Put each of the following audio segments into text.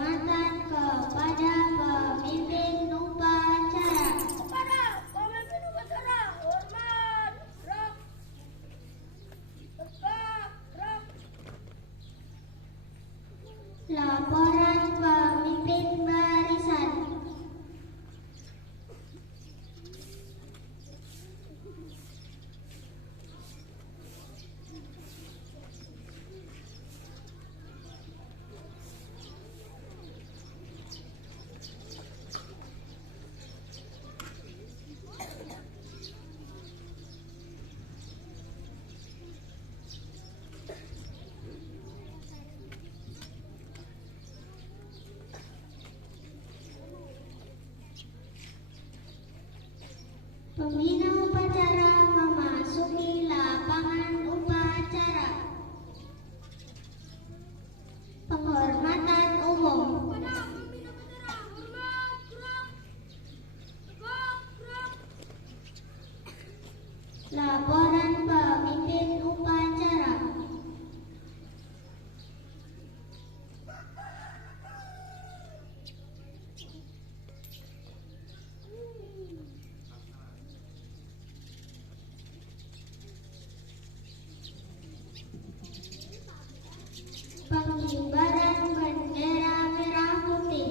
penghormatan kepada pemimpin upacara. Kepada pemimpin upacara, hormat, gerak, tegak, gerak. Laporan pemimpin barisan. Pembina upacara memasuki lapangan upacara. Penghormatan umum. Kepada pemimpin upacara, hormat, gerak, tegak, gerak. Laporan pemimpin upacara. Pengibaran bendera merah putih.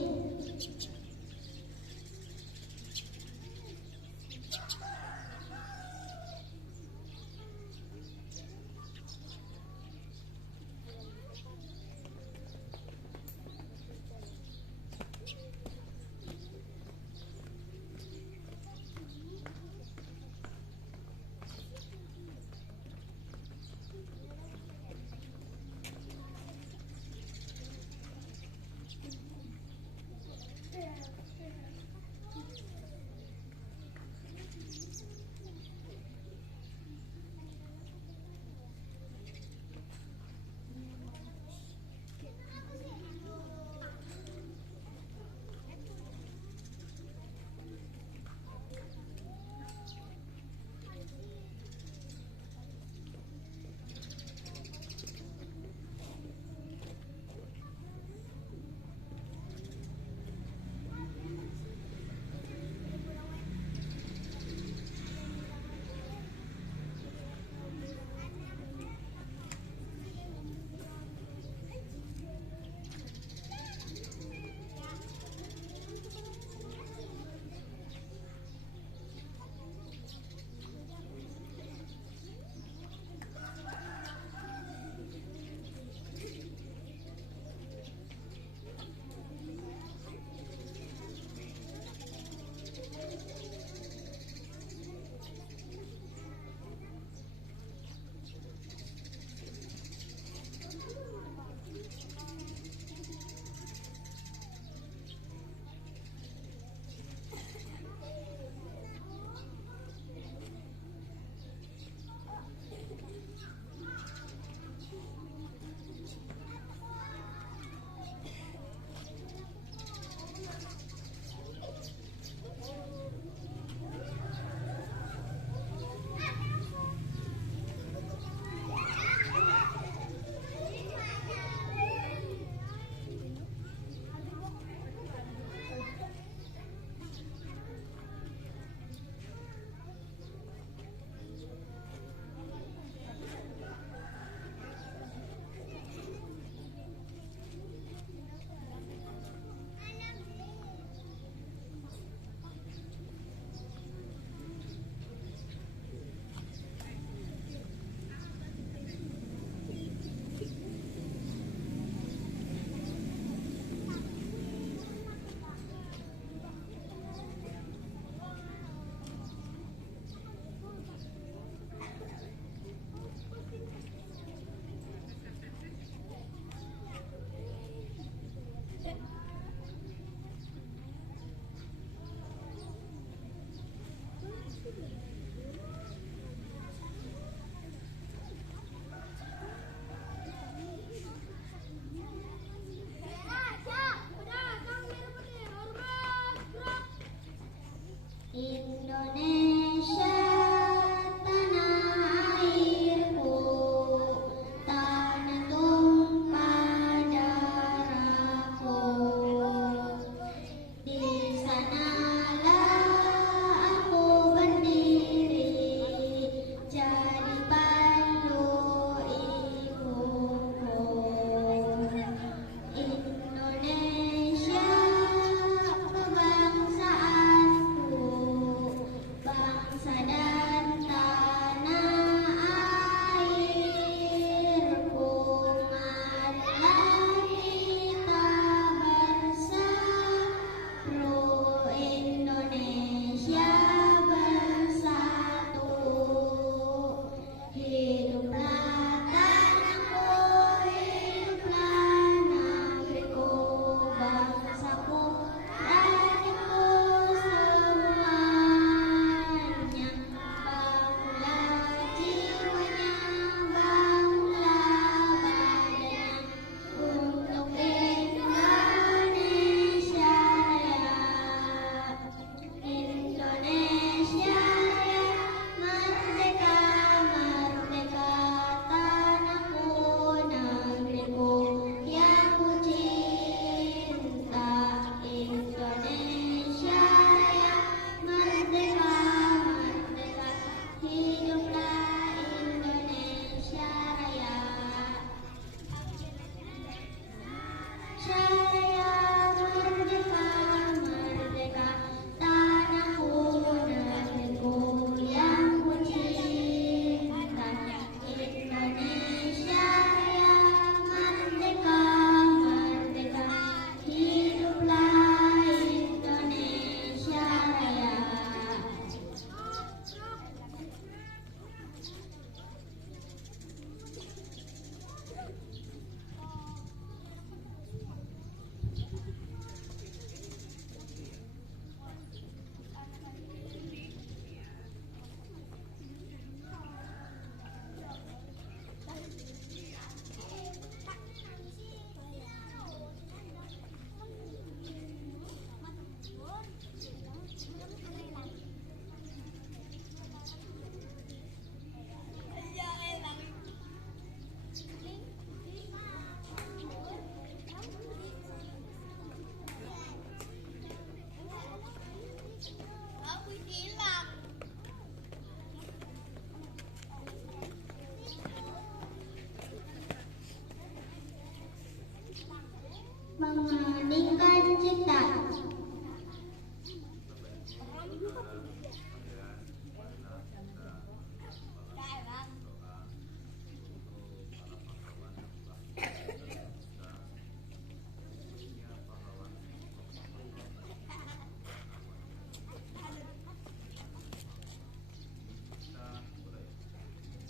Mengheningkan cipta.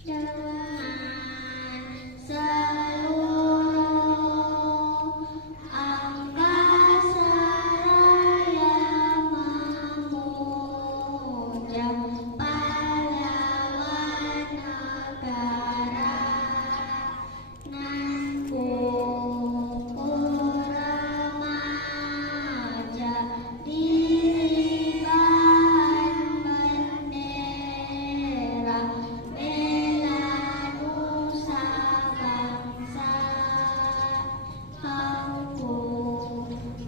Dengan seluruh angkasa raya memuja pahlawan negara, nan kukuh remaja dirikan bendera bela nusa bangsa. Kau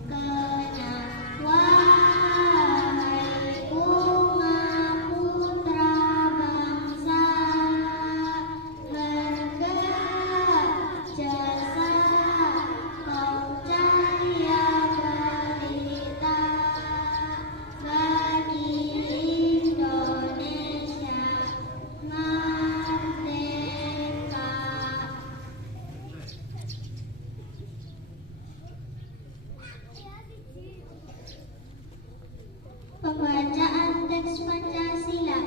kenyang wahai bunga putra bangsa, harga jasa kau cahaya berita bagi Indonesia merdeka. Pembacaan teks Pancasila.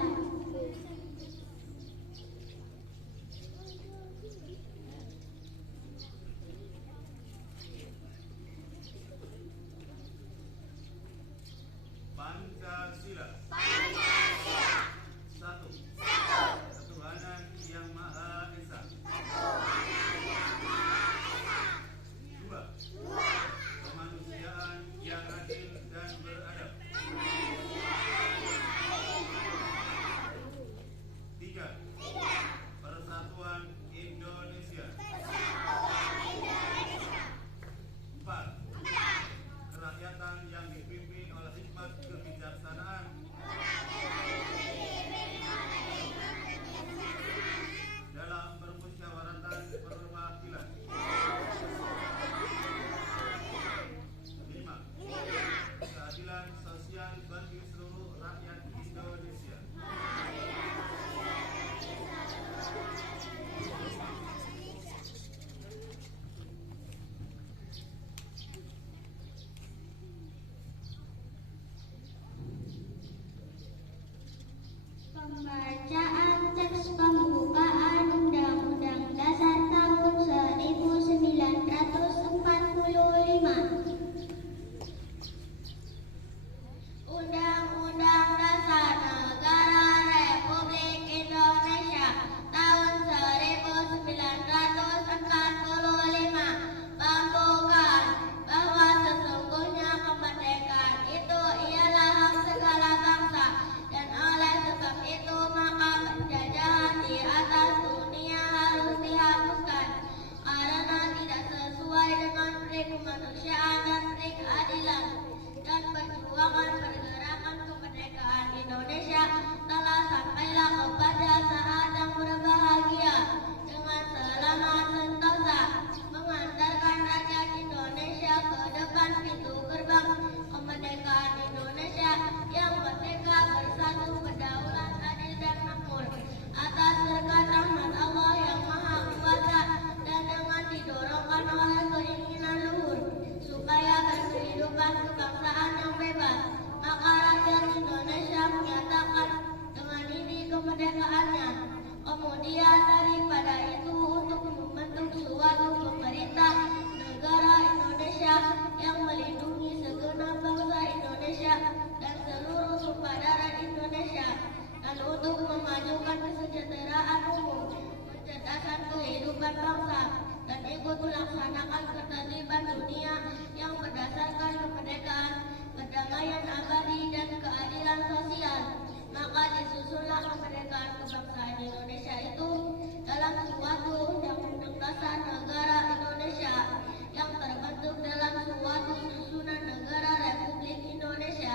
Pancasila. Satu. Ketuhanan yang Maha Esa. Dua. Kemanusiaan yang adil dan beradab. Tiga. Persatuan Indonesia. Empat. Kerakyatan yang dipimpin oleh hikmat kebijaksanaan. Dalam permusyawaratan perwakilan. Lima. Keadilan sosial bagi seluruh rakyat Indonesia. Pembacaan teks pembukaan Undang-Undang Dasar tahun 1945. Undang-Undang Dasar Negara Republik Indonesia tahun 1945 membuka bahwa sesungguhnya kemerdekaan itu ialah hak segala bangsa, dan oleh sebab itu maka penjajahan di atas dunia harus dihapuskan, karena tidak sesuai dengan peri kemanusiaan dan peri keadilan. Dan perjuangan pergerakan kemerdekaan Indonesia telah sampailah kepada saat yang berbahagia dengan selamat sentosa, mengantarkan rakyat Indonesia ke depan pintu gerbang kemerdekaan Indonesia yang merdeka, bersatu, berdaulat, adil dan makmur atas berkat rahmat Allah yang Maha Kuasa, dan dengan didorongkan oleh keinginan luhur supaya berkehidupan kebangsaan yang bebas, maka rakyat Indonesia menyatakan dengan ini kemerdekaannya. Kemudian daripada itu, untuk membentuk suatu pemerintah negara Indonesia yang melindungi segenap bangsa Indonesia dan seluruh sukadarat Indonesia, dan untuk memajukan kesejahteraan umum, mencerdaskan kehidupan bangsa, dan ikut melaksanakan ketertiban dunia yang berdasarkan kemerdekaan, perdamaian abadi, dan keadilan sosial. Maka disusunlah kemerdekaan kebangsaan Indonesia itu dalam suatu undang-undang dasar negara Indonesia yang terbentuk dalam suatu susunan negara Republik Indonesia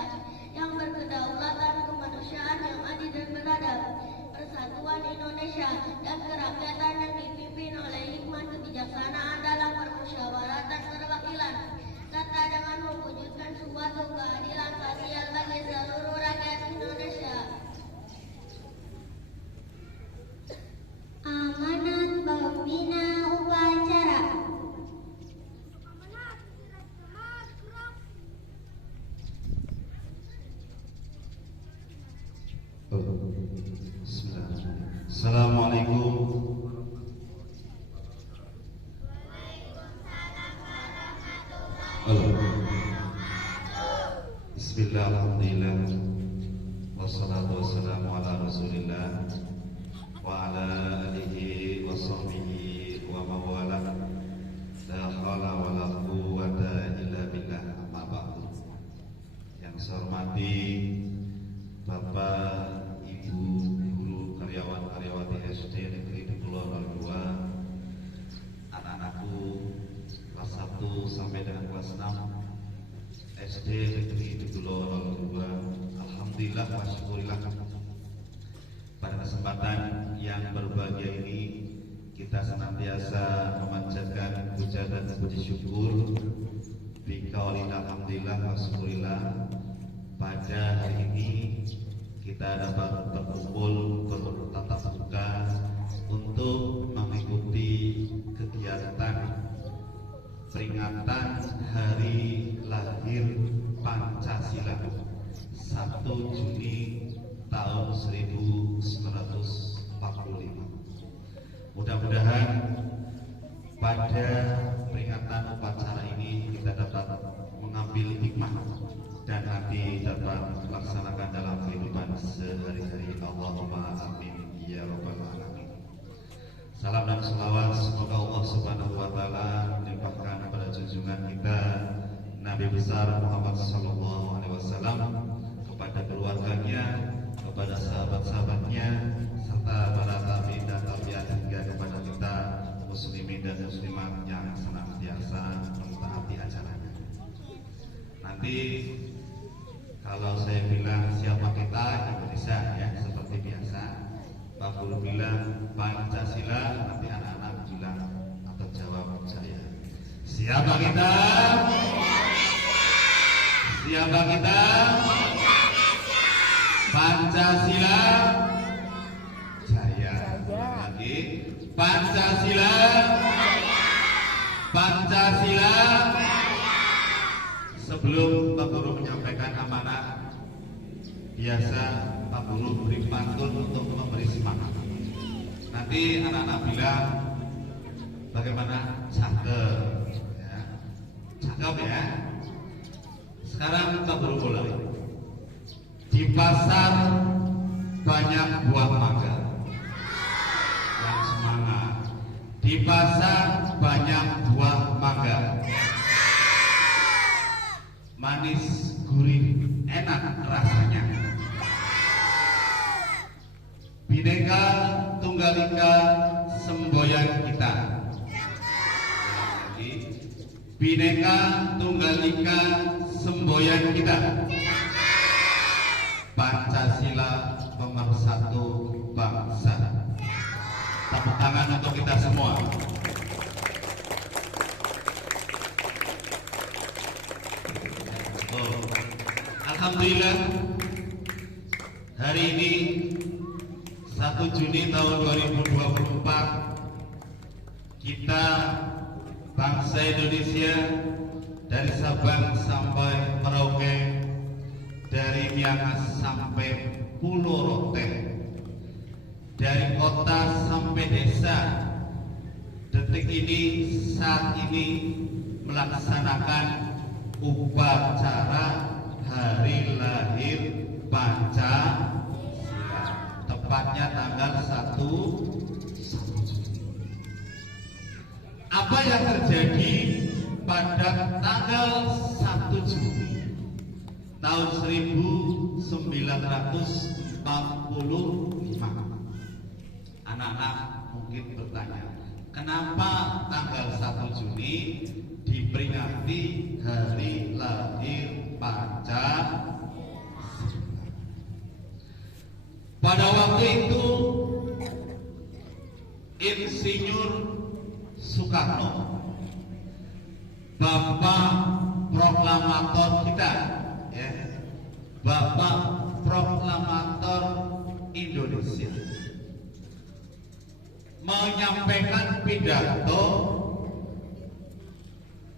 yang berkedaulatan, kemanusiaan yang adil dan beradab, persatuan Indonesia, dan kerakyatan yang dipimpin oleh hikmat kebijaksanaan dalam permusyawaratan perwakilan. Bismillah, alhamdulillah, wassalatu wassalamu ala rasulillah wa ala alihi wa sahbihi wa mawalah. La hawla wa la quwwata illa billah, amma ba'du. Yang saya hormati Bapak, Ibu, guru, karyawan-karyawati SD Negeri 02, anak-anakku kelas 1 sampai dengan kelas 6 SD Negeri 02. Alhamdulillah wa syukurillah, pada kesempatan yang berbahagia ini kita senantiasa memanjatkan puja dan puji syukur biqaulin alhamdulillah wa syukurillah. Pada hari ini kita dapat berkumpul bertatap muka untuk mengikuti kegiatan peringatan Hari Lahir Pancasila 1 Juni tahun 1945. Mudah-mudahan pada peringatan upacara ini kita dapat mengambil hikmah dan nanti dapat melaksanakan dalam kehidupan sehari-hari. Allahumma amin ya rabbal alamin. Salam dan salawat semoga Allah Subhanahu wa taala melimpahkan kepada junjungan kita Nabi besar Muhammad sallallahu alaihi wasallam, kepada keluarganya, kepada sahabat-sahabatnya, serta para tabi'in dan tabi'at hingga kepada kita muslimin dan muslimat yang senantiasa mentaati ajarannya. Nanti kalau saya bilang siapa kita, Indonesia ya, seperti biasa. Pak Guru bilang Pancasila, nanti anak-anak bilang atau jawab saya. Siapa kita? Siapa kita? Pancasila jaya. Lagi Pancasila. Pancasila. Sebelum Pak Guru menyampaikan amanah, biasa Pak Guru beri pantun untuk memberi semangat. Nanti anak-anak bilang bagaimana, cakep ya. Cakep ya. Sekarang Pak Guru mulai. Di pasar banyak buah mangga. Yang semangat. Di pasar banyak buah mangga. Manis, gurih, enak rasanya. Bhinneka Tunggal Ika semboyan kita. Bhinneka Tunggal Ika semboyan kita. Pancasila pemersatu bangsa. Tepuk tangan untuk kita semua. Alhamdulillah, hari ini 1 Juni tahun 2024 kita bangsa Indonesia dari Sabang sampai Merauke, dari Miangas sampai Pulau Rote, dari kota sampai desa, detik ini saat ini melaksanakan upacara Hari Lahir Pancasila, tepatnya tanggal 1 Juni. Apa yang terjadi pada tanggal 1 Juni tahun 1945? Anak-anak mungkin bertanya, kenapa tanggal 1 Juni diperingati Hari Lahir Pancasila? Pada waktu itu Insinyur Soekarno, Bapak proklamator kita, ya, Bapak proklamator Indonesia, menyampaikan pidato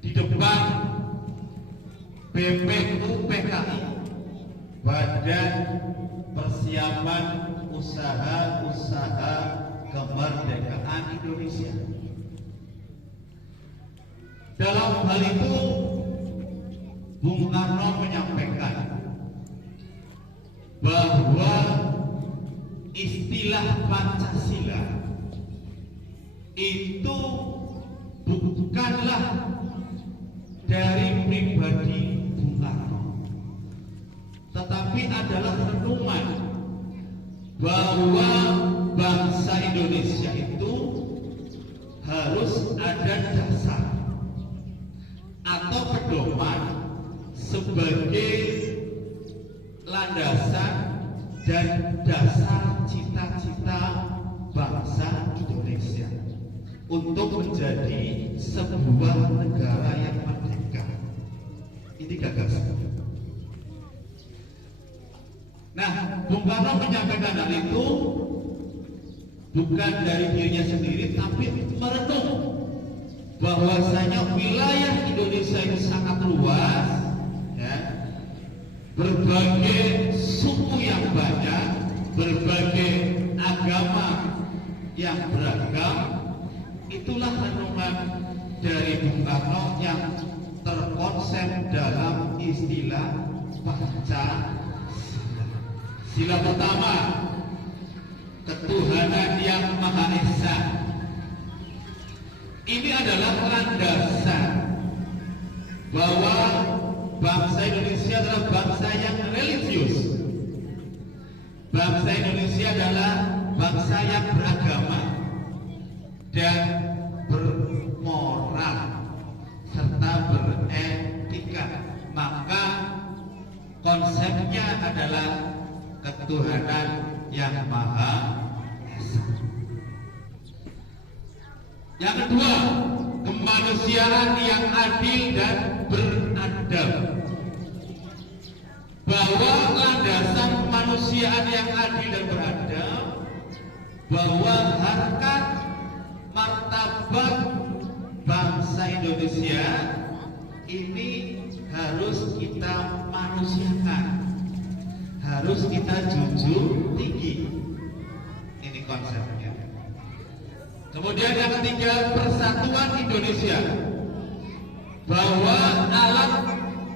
di depan BPUPKI, Badan Persiapan Usaha-Usaha Kemerdekaan Indonesia. Dalam hal itu Bung Karno menyampaikan istilah Pancasila itu bukanlah dari pribadi Bung Karno, tetapi adalah renungan bahwa bangsa Indonesia itu harus ada dasar atau pedoman sebagai landasan dan dasar cita-cita bangsa Indonesia untuk menjadi sebuah negara yang merdeka. Ini gagasan. Nah, Bung Karno menyampaikan hal itu bukan dari dirinya sendiri, tapi merenung bahwasanya wilayah Indonesia itu sangat luas, ya, berbagai suku yang banyak, berbagai agama yang beragam. Itulah renungan dari Bung Karno yang terkonsep dalam istilah Pancasila. Sila pertama, ketuhanan yang Maha Esa. Ini adalah landasan bahwa bangsa Indonesia adalah bangsa yang religius. Bangsa Indonesia adalah bangsa yang beragama dan bermoral serta beretika. Maka konsepnya adalah ketuhanan yang Maha Esa. Yang kedua, kemanusiaan yang adil dan beradab. Bahwa landasan kemanusiaan yang adil dan beradab, bahwa harkat martabat bangsa Indonesia ini harus kita manusiakan, harus kita junjung tinggi. Ini konsepnya. Kemudian yang ketiga, persatuan Indonesia, bahwa alat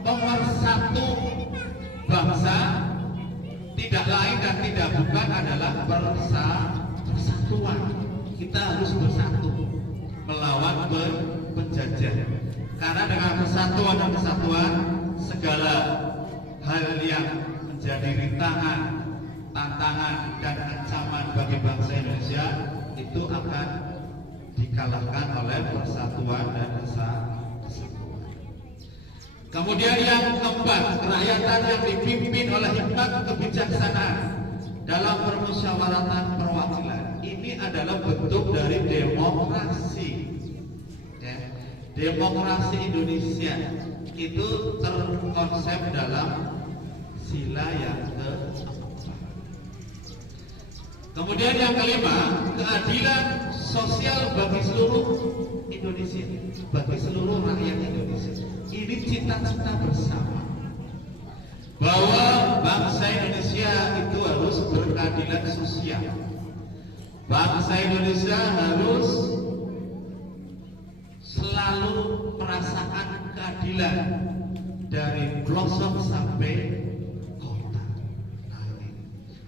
pemersatu bangsa tidak lain dan tidak bukan adalah persatuan. Kita harus bersatu melawan penjajah. Karena dengan persatuan dan kesatuan, segala hal yang menjadi rintangan, tantangan dan ancaman bagi bangsa Indonesia itu akan dikalahkan oleh persatuan dan kesatuan. Kemudian yang keempat, kerakyatan yang dipimpin oleh hikmat kebijaksanaan dalam permusyawaratan perwakilan. Ini adalah bentuk dari demokrasi. Ya. Demokrasi Indonesia itu terkonsep dalam sila yang keempat. Kemudian yang kelima, keadilan sosial bagi seluruh Indonesia, bagi seluruh rakyat Indonesia. Ini cita-cita bersama bahwa bangsa Indonesia itu harus berkeadilan sosial. Bangsa Indonesia harus selalu merasakan keadilan dari pelosok sampai kota.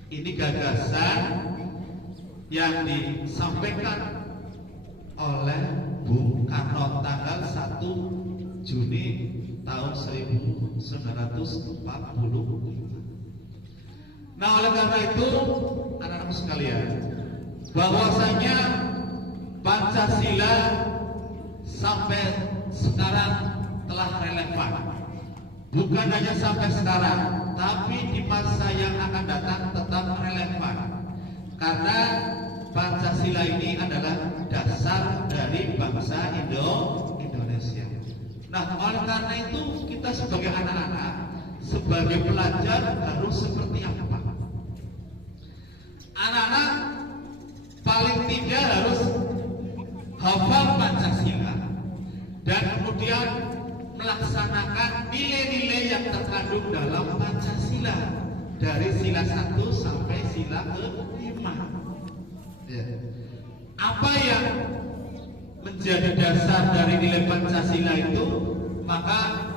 Ini gagasan yang disampaikan oleh Bung Karno tanggal 1 Juni tahun 1945. Nah, oleh karena itu, anak-anak sekalian, bahwasanya Pancasila sampai sekarang telah relevan. Bukan hanya sampai sekarang, tapi di masa yang akan datang tetap relevan. Karena Pancasila ini adalah dasar dari bangsa Indonesia. Nah, oleh karena itu kita sebagai anak-anak, sebagai pelajar harus seperti apa? Anak-anak paling tidak harus hafal Pancasila dan kemudian melaksanakan nilai-nilai yang terkandung dalam Pancasila dari sila 1 sampai sila ke-5. Ya. Apa yang menjadi dasar dari nilai Pancasila itu maka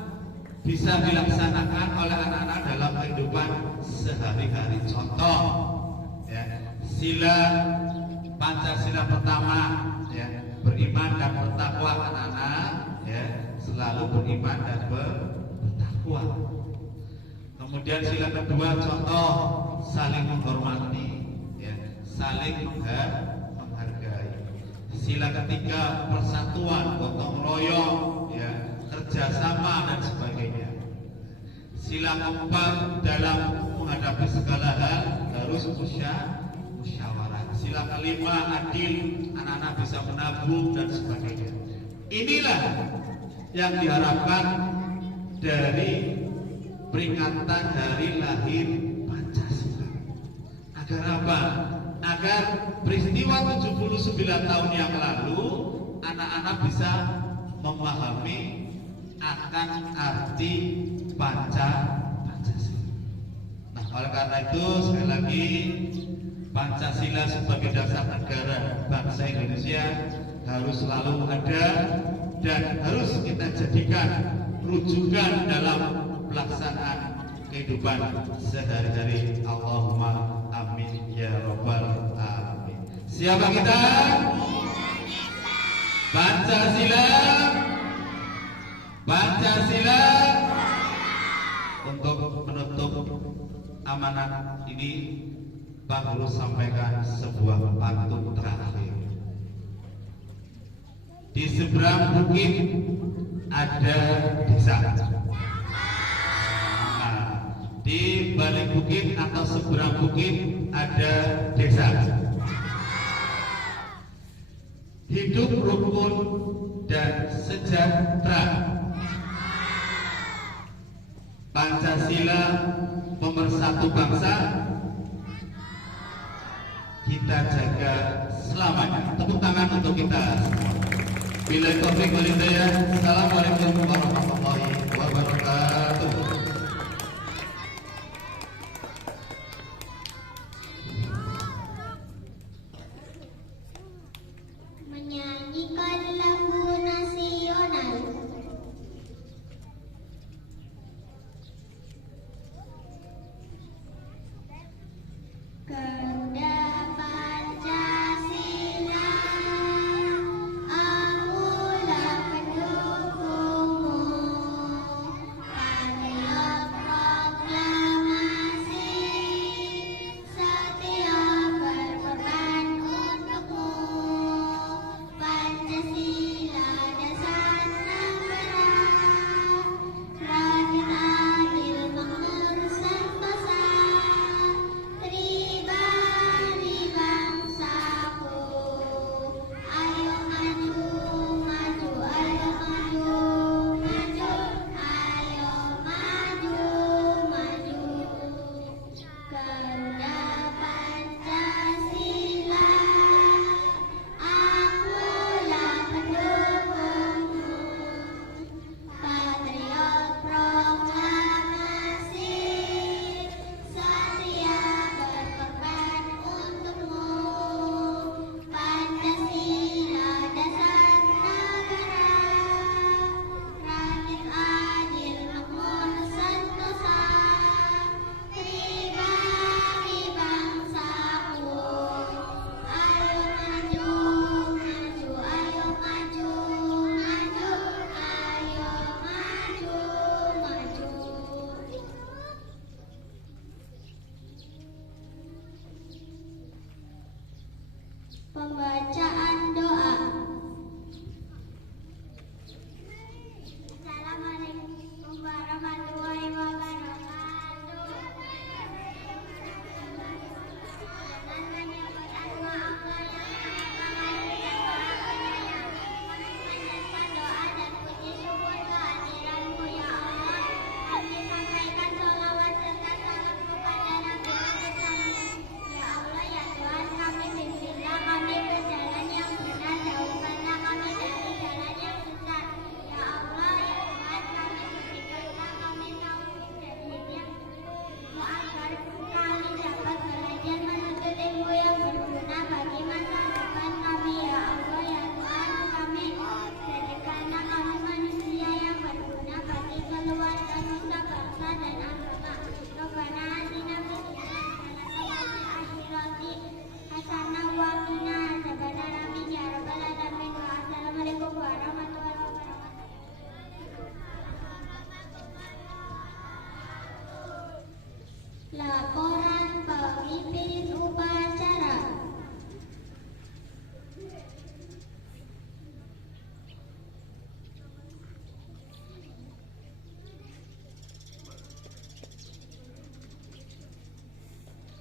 bisa dilaksanakan oleh anak-anak dalam kehidupan sehari-hari. Contoh, ya, Sila Pancasila pertama, ya, beriman dan bertakwa anak-anak, ya, selalu beriman dan bertakwa. Kemudian sila kedua, contoh saling menghormati, ya, saling menghargai. Sila ketiga, persatuan, gotong royong, ya, kerjasama dan sebagainya. Sila keempat, dalam menghadapi segala hal harus musyawarah. Sila kelima, adil, anak-anak bisa menabung dan sebagainya. Inilah yang diharapkan dari peringatan hari lahir Pancasila. Agar apa? Agar peristiwa 79 tahun yang lalu anak-anak bisa memahami akan arti Pancasila. Nah, oleh karena itu sekali lagi Pancasila sebagai dasar negara bangsa Indonesia harus selalu ada dan harus kita jadikan rujukan dalam pelaksanaan kehidupan sehari-hari. Allahumma amin ya robbal alamin. Siapa kita? Pancasila. Pancasila. Untuk menutup amanat ini, Pak Guru sampaikan sebuah pantun terakhir. Di seberang bukit ada desa. Di balik bukit atau seberang bukit ada desa. Hidup rukun dan sejahtera. Pancasila pemersatu bangsa, kita jaga selamanya. Tepuk tangan untuk kita semua. Bila taufik wal hidayah. Assalamualaikum warahmatullahi wabarakatuh. Menyanyikan lagu nasional. Garuda Pancasila, akulah pendukungmu. Patriot proklamasi, setia berkorban untukmu. Pancasila dasar negara, rakyat adil makmur sentosa. Pribadi bangsaku, ayo maju, maju, ayo maju, maju, ayo maju, maju. Garuda Pancasila, akulah pendukungmu. Patriot proklamasi, setia berkorban untukmu. Pancasila dasar negara, rakyat adil makmur sentosa. Pribadi bangsaku, ayo maju, maju, ayo maju, maju, ayo maju, maju. Pembacaan doa. Assalamualaikum warahmatullahi wabarakatuh. Dan menyebut asma Allah yang Maha Pengatur dan Maha Penyayang. Memanjatkan doa dan puji syukur kehadiran-Mu ya Allah. Kami sampaikan sholawat serta salam kepada Nabi Muhammad. Ya Allah ya Tuhan kami, bimbinglah kami ke jalan yang benar, jauhkanlah kami dari jalan yang sesat. Ya Allah ya Tuhan kami, berikanlah kami taufik dan hidayah agar kami dapat belajar menuntut ilmu yang berguna bagi masa depan kami. Ya Allah ya Tuhan kami, jadikanlah kami manusia yang berguna bagi keluarga, nusa bangsa dan agama. Rabbana atina fid dunya hasanah wa fil akhirati Laporan pemimpin upacara.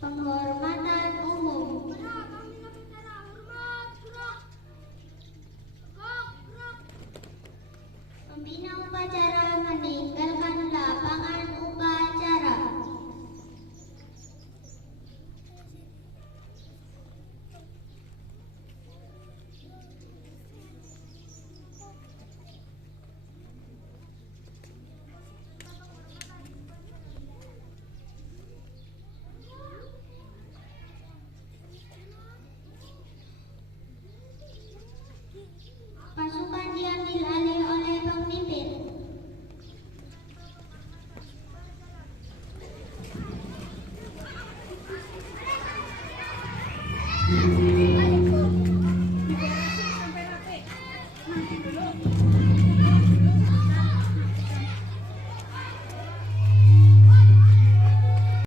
Penghormatan umum. Para pembina upacara hormat gerak. Tegak gerak. Pembina upacara meninggalkan lapangan upacara. Pasukan diambil alih oleh pemimpin. Ibu